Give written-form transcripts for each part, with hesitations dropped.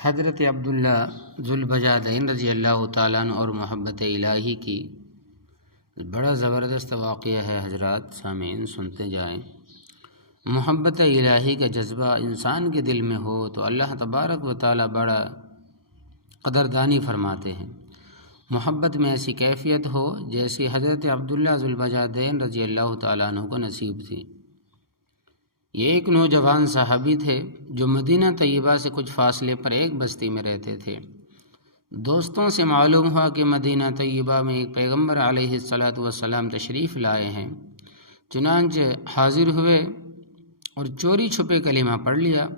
حضرت عبداللہ ذوالبجادین رضی اللہ تعالیٰ عنہ اور محبت الہی کی بڑا زبردست واقعہ ہے حضرات، سامعین سنتے جائیں۔ محبت الہی کا جذبہ انسان کے دل میں ہو تو اللہ تبارک و تعالیٰ بڑا قدردانی فرماتے ہیں۔ محبت میں ایسی کیفیت ہو جیسی حضرت عبداللہ ذوالبجادین رضی اللہ تعالیٰ عنہ کو نصیب تھی۔ یہ ایک نوجوان صحابی تھے جو مدینہ طیبہ سے کچھ فاصلے پر ایک بستی میں رہتے تھے۔ دوستوں سے معلوم ہوا کہ مدینہ طیبہ میں ایک پیغمبر علیہ السلام تشریف لائے ہیں، چنانچہ حاضر ہوئے اور چوری چھپے کلمہ پڑھ لیا۔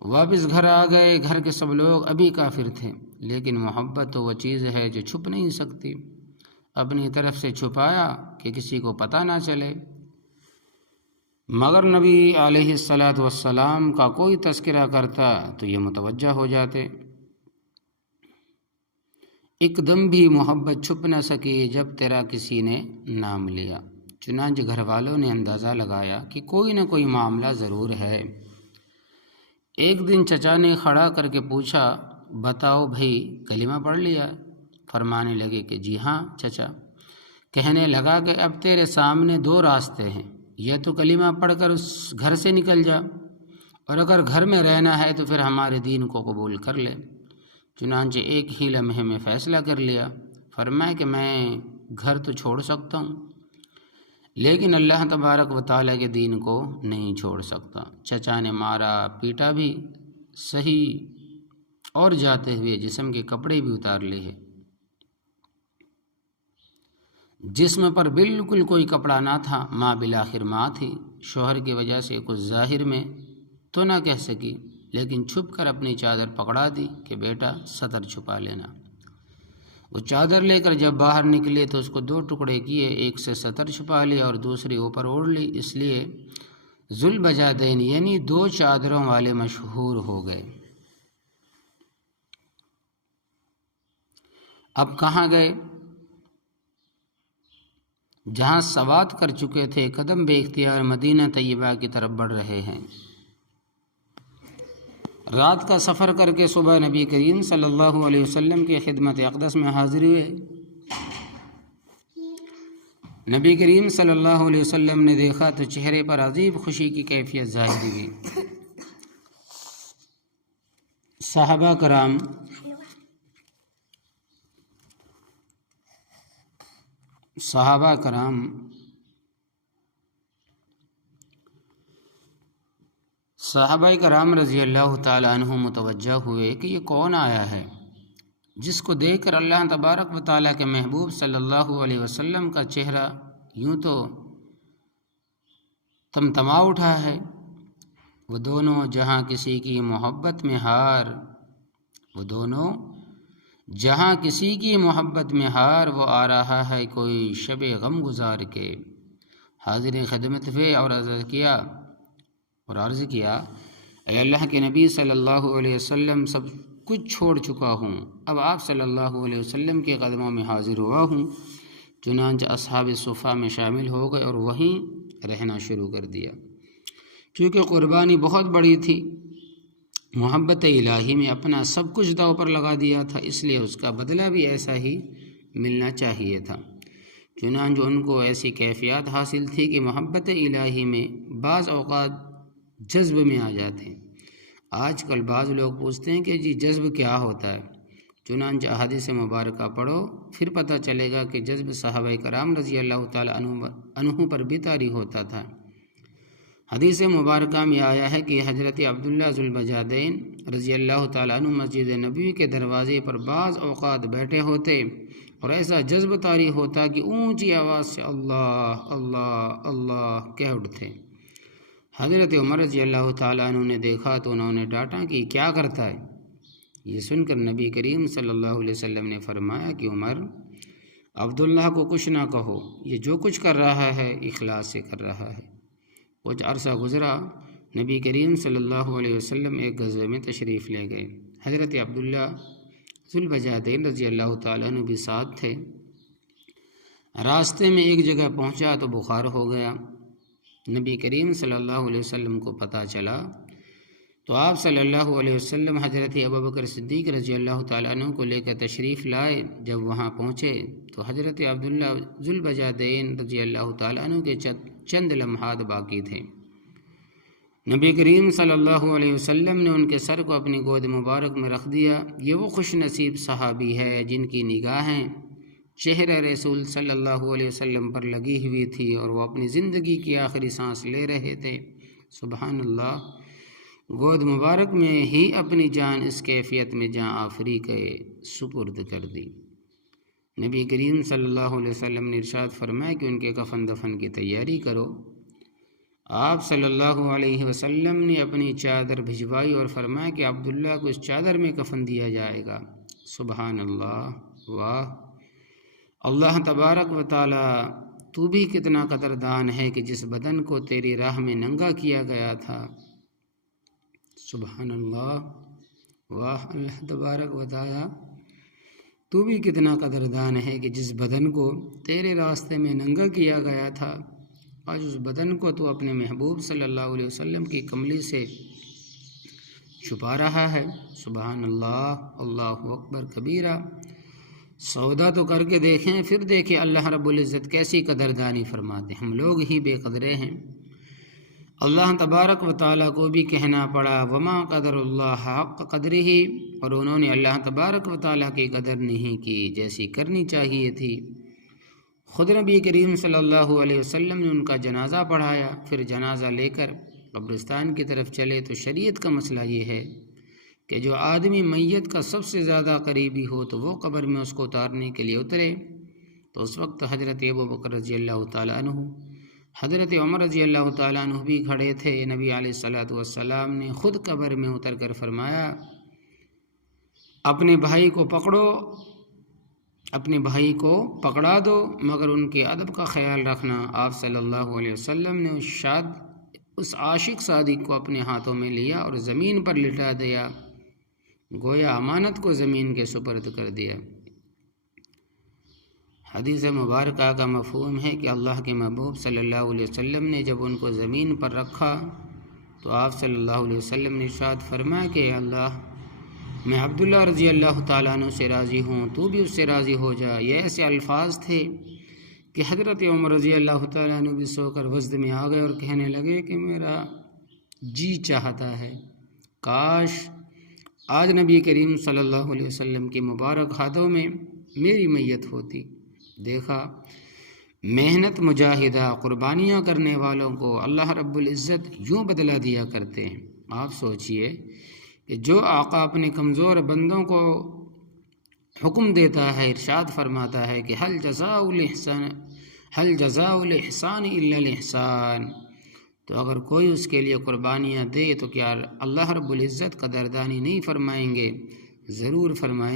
واپس گھر آ گئے۔ گھر کے سب لوگ ابھی کافر تھے، لیکن محبت تو وہ چیز ہے جو چھپ نہیں سکتی۔ اپنی طرف سے چھپایا کہ کسی کو پتہ نہ چلے، مگر نبی علیہ السلام کا کوئی تذکرہ کرتا تو یہ متوجہ ہو جاتے۔ ایک دم بھی محبت چھپ نہ سکی جب تیرا کسی نے نام لیا۔ چنانچہ گھر والوں نے اندازہ لگایا کہ کوئی نہ کوئی معاملہ ضرور ہے۔ ایک دن چچا نے کھڑا کر کے پوچھا، بتاؤ بھائی کلمہ پڑھ لیا؟ فرمانے لگے کہ جی ہاں چچا۔ کہنے لگا کہ اب تیرے سامنے دو راستے ہیں، یا تو کلمہ پڑھ کر اس گھر سے نکل جا، اور اگر گھر میں رہنا ہے تو پھر ہمارے دین کو قبول کر لے۔ چنانچہ ایک ہی لمحے میں فیصلہ کر لیا۔ فرمایا کہ میں گھر تو چھوڑ سکتا ہوں، لیکن اللہ تبارک و تعالیٰ کے دین کو نہیں چھوڑ سکتا۔ چچا نے مارا پیٹا بھی صحیح، اور جاتے ہوئے جسم کے کپڑے بھی اتار لیے۔ جسم پر بالکل کوئی کپڑا نہ تھا۔ ماں بالآخر ماں تھی، شوہر کی وجہ سے کچھ ظاہر میں تو نہ کہہ سکی، لیکن چھپ کر اپنی چادر پکڑا دی کہ بیٹا سطر چھپا لینا۔ وہ چادر لے کر جب باہر نکلے تو اس کو دو ٹکڑے کیے، ایک سے سطر چھپا لیا اور دوسری اوپر اوڑھ لی۔ اس لیے ذوالبجادین یعنی دو چادروں والے مشہور ہو گئے۔ اب کہاں گئے؟ جہاں سوات کر چکے تھے، قدم بے اختیار مدینہ طیبہ کی طرف بڑھ رہے ہیں۔ رات کا سفر کر کے صبح نبی کریم صلی اللہ علیہ وسلم کی خدمت اقدس میں حاضر ہوئے۔ نبی کریم صلی اللہ علیہ وسلم نے دیکھا تو چہرے پر عجیب خوشی کی کیفیت ظاہر ہوئی۔ صحابہ کرام رضی اللہ تعالیٰ عنہ متوجہ ہوئے کہ یہ کون آیا ہے جس کو دیکھ کر اللہ تبارک و تعالیٰ کے محبوب صلی اللہ علیہ وسلم کا چہرہ یوں تو تمتما اٹھا ہے۔ وہ دونوں جہاں کسی کی محبت میں ہار وہ آ رہا ہے کوئی شب غم گزار کے۔ حاضر خدمت ہوئے اور عرض کیا اے اللہ کے نبی صلی اللہ علیہ وسلم، سب کچھ چھوڑ چکا ہوں، اب آپ صلی اللہ علیہ وسلم کے قدموں میں حاضر ہوا ہوں۔ چنانچہ اصحاب صفہ میں شامل ہو گئے اور وہیں رہنا شروع کر دیا۔ کیونکہ قربانی بہت بڑی تھی، محبت الہی میں اپنا سب کچھ داؤ پر لگا دیا تھا، اس لیے اس کا بدلہ بھی ایسا ہی ملنا چاہیے تھا۔ چنانچہ ان کو ایسی کیفیات حاصل تھی کہ محبت الہی میں بعض اوقات جذب میں آ جاتے ہیں۔ آج کل بعض لوگ پوچھتے ہیں کہ جی جذب کیا ہوتا ہے؟ چنانچہ احادیث مبارکہ پڑھو، پھر پتہ چلے گا کہ جذب صحابہ کرام رضی اللہ تعالیٰ عنہ پر بھی طاری ہوتا تھا۔ حدیث مبارکہ میں آیا ہے کہ حضرت عبداللہ ذوالبجادین رضی اللہ تعالیٰ عنہ مسجد نبوی کے دروازے پر بعض اوقات بیٹھے ہوتے اور ایسا جذب طاری ہوتا کہ اونچی آواز سے اللہ اللہ اللہ کہہ اٹھتے۔ حضرت عمر رضی اللہ تعالیٰ عنہ نے دیکھا تو انہوں نے ڈانٹا کہ کیا کرتا ہے؟ یہ سن کر نبی کریم صلی اللہ علیہ وسلم نے فرمایا کہ عمر، عبداللہ کو کچھ نہ کہو، یہ جو کچھ کر رہا ہے اخلاص سے کر رہا ہے۔ کچھ عرصہ گزرا، نبی کریم صلی اللہ علیہ وسلم ایک غزوے میں تشریف لے گئے۔ حضرت عبداللہ ذوالبجادین رضی اللہ تعالیٰ عنہ بھی ساتھ تھے۔ راستے میں ایک جگہ پہنچا تو بخار ہو گیا۔ نبی کریم صلی اللہ علیہ وسلم کو پتہ چلا تو آپ صلی اللہ علیہ وسلم حضرت ابوبکر صدیق رضی اللہ تعالیٰ عنہ کو لے کر تشریف لائے۔ جب وہاں پہنچے تو حضرت عبداللہ ذوالبجادین رضی اللہ تعالیٰ عنہ کے چند لمحات باقی تھے۔ نبی کریم صلی اللہ علیہ وسلم نے ان کے سر کو اپنی گود مبارک میں رکھ دیا۔ یہ وہ خوش نصیب صحابی ہے جن کی نگاہیں چہرہ رسول صلی اللہ علیہ وسلم پر لگی ہوئی تھی اور وہ اپنی زندگی کی آخری سانس لے رہے تھے۔ سبحان اللہ، گود مبارک میں ہی اپنی جان اس کیفیت میں جاں آفری کے سپرد کر دی۔ نبی کریم صلی اللہ علیہ وسلم نے ارشاد فرمایا کہ ان کے کفن دفن کی تیاری کرو۔ آپ صلی اللہ علیہ وسلم نے اپنی چادر بھجوائی اور فرمایا کہ عبداللہ کو اس چادر میں کفن دیا جائے گا۔ سبحان اللہ، واہ! اللہ تبارک و تعالی، تو بھی کتنا قدردان ہے کہ جس بدن کو تیری راہ میں ننگا کیا گیا تھا۔ سبحان اللہ، واہ! اللہ تبارک و تعالی، تو بھی کتنا قدردان ہے کہ جس بدن کو تیرے راستے میں ننگا کیا گیا تھا، آج اس بدن کو تو اپنے محبوب صلی اللہ علیہ وسلم کی کملی سے چھپا رہا ہے۔ سبحان اللہ، اللہ اکبر کبیرہ۔ سودا تو کر کے دیکھیں، پھر دیکھیں اللہ رب العزت کیسی قدردانی فرماتے۔ ہم لوگ ہی بے قدرے ہیں۔ اللہ تبارک و تعالیٰ کو بھی کہنا پڑا وما قدر اللہ حق قدرہ، اور انہوں نے اللہ تبارک و تعالیٰ کی قدر نہیں کی جیسی کرنی چاہیے تھی۔ خود نبی کریم صلی اللہ علیہ وسلم نے ان کا جنازہ پڑھایا، پھر جنازہ لے کر قبرستان کی طرف چلے تو شریعت کا مسئلہ یہ ہے کہ جو آدمی میت کا سب سے زیادہ قریبی ہو تو وہ قبر میں اس کو اتارنے کے لیے اترے۔ تو اس وقت حضرت ابوبکر رضی اللہ تعالیٰ عنہ، حضرت عمر رضی اللہ تعالیٰ عنہ بھی کھڑے تھے۔ نبی علیہ الصلاۃ والسلام نے خود قبر میں اتر کر فرمایا اپنے بھائی کو پکڑو، اپنے بھائی کو پکڑا دو، مگر ان کے ادب کا خیال رکھنا۔ آپ صلی اللہ علیہ وسلم نے اس عاشق صادق کو اپنے ہاتھوں میں لیا اور زمین پر لٹا دیا، گویا امانت کو زمین کے سپرد کر دیا۔ حدیث مبارکہ کا مفہوم ہے کہ اللہ کے محبوب صلی اللہ علیہ وسلم نے جب ان کو زمین پر رکھا تو آپ صلی اللہ علیہ وسلم نے ارشاد فرمایا کہ اللہ، میں عبداللہ رضی اللہ تعالیٰ عنہ سے راضی ہوں، تو بھی اس سے راضی ہو جا۔ یہ ایسے الفاظ تھے کہ حضرت عمر رضی اللہ تعالیٰ عنہ بھی سو کر وجد میں آ گئے اور کہنے لگے کہ میرا جی چاہتا ہے کاش آج نبی کریم صلی اللہ علیہ وسلم کے مبارک ہاتھوں میں میری میت ہوتی۔ دیکھا، محنت مجاہدہ قربانیاں کرنے والوں کو اللہ رب العزت یوں بدلہ دیا کرتے ہیں۔ آپ سوچئے کہ جو آقا اپنے کمزور بندوں کو حکم دیتا ہے، ارشاد فرماتا ہے کہ حل جزاء الاحسان الا الاحسان، تو اگر کوئی اس کے لیے قربانیاں دے تو کیا اللہ رب العزت قدردانی نہیں فرمائیں گے؟ ضرور فرمائیں گے۔